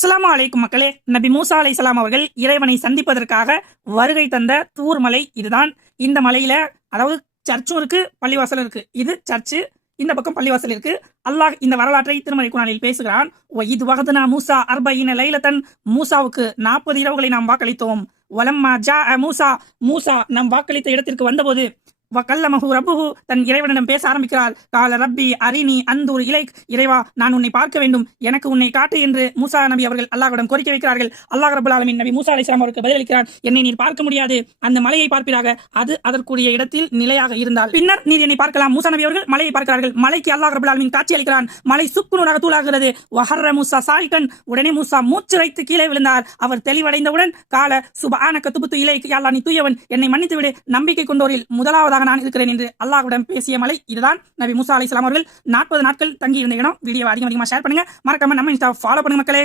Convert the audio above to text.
அஸ்ஸலாமு அலைக்கும் மக்களே. நபி மூசா அலைஹிஸ்ஸலாம் அவர்கள் இறைவனை சந்திப்பதற்காக வருகை தந்த தூர் மலை இதுதான். இந்த மலையில அதாவது சர்ச்சும் இருக்கு, பள்ளிவாசலும் இருக்கு. இது சர்ச்சு, இந்த பக்கம் பள்ளிவாசல் இருக்கு. அல்லாஹ் இந்த வரலாற்றை திருமறை குர்ஆனில் பேசுகிறான். இது வகதுனா மூசா அர்பஈன லைலத்தன், மூசாவுக்கு 40 இரவுகளை நாம் வாக்களித்தோம். வலம்மா ஜாஅ மூசா, மூசா நம் வாக்களித்த இடத்திற்கு வந்தபோது வகல்லமஹு ரப்புஹு, தன் இறைவனிடம் பேச ஆரம்பிக்கிறார். கால ரப்பி அரினி அந்தூர் இலைக், இறைவா நான் உன்னை பார்க்க வேண்டும், எனக்கு உன்னை காட்டு என்று மூசா நபி அவர்கள் அல்லாஹ்விடம் கோரிக்கை வைக்கிறார்கள். அல்லாஹ் ரப்பல் ஆலமீன் நபி மூசா அலைஹிஸ்ஸலாம் அவருக்கு பதிலளிக்கிறார், என்னை நீர் பார்க்க முடியாது, அந்த மலையை பார்ப்பீராக, அது அதற்குரிய இடத்தில் நிலையாக இருந்தால் பின்னர் நீர் என்னை பார்க்கலாம். மூசா நபி அவர்கள் மலையை பார்க்கிறார்கள். மலைக்கு அல்லாஹ் ரப்பல் ஆலமீன் காட்சி அளிக்கிறான். மலை சுக்குநூறாக தூளாகிறது. வஹர்ர மூசா சாயிகன், உடனே மூசா மூச்சிறைத்து கீழே விழுந்தார். அவர் தெளிவடைந்தவுடன் கால சுப்ஹானக துப்து இலைக், யா அல்லாஹ் நீ தூயவன், என்னை மன்னித்து விடு, நம்பிக்கை கொண்டோரில் முதலாவதாக நான் இருக்கிறேன் என்று அல்லாஹ்விடம் பேசிய மலை இதுதான். நபி மூசா அலைஹிஸ்ஸலாம் அவர்கள் 40 நாட்கள் தங்கி இருந்த இடம். வீடியோ அதிகமாக ஷேர் பண்ணுங்க, மறக்காம நம்ம இன்ஸ்டா ஃபாலோ பண்ணுங்க மக்களே.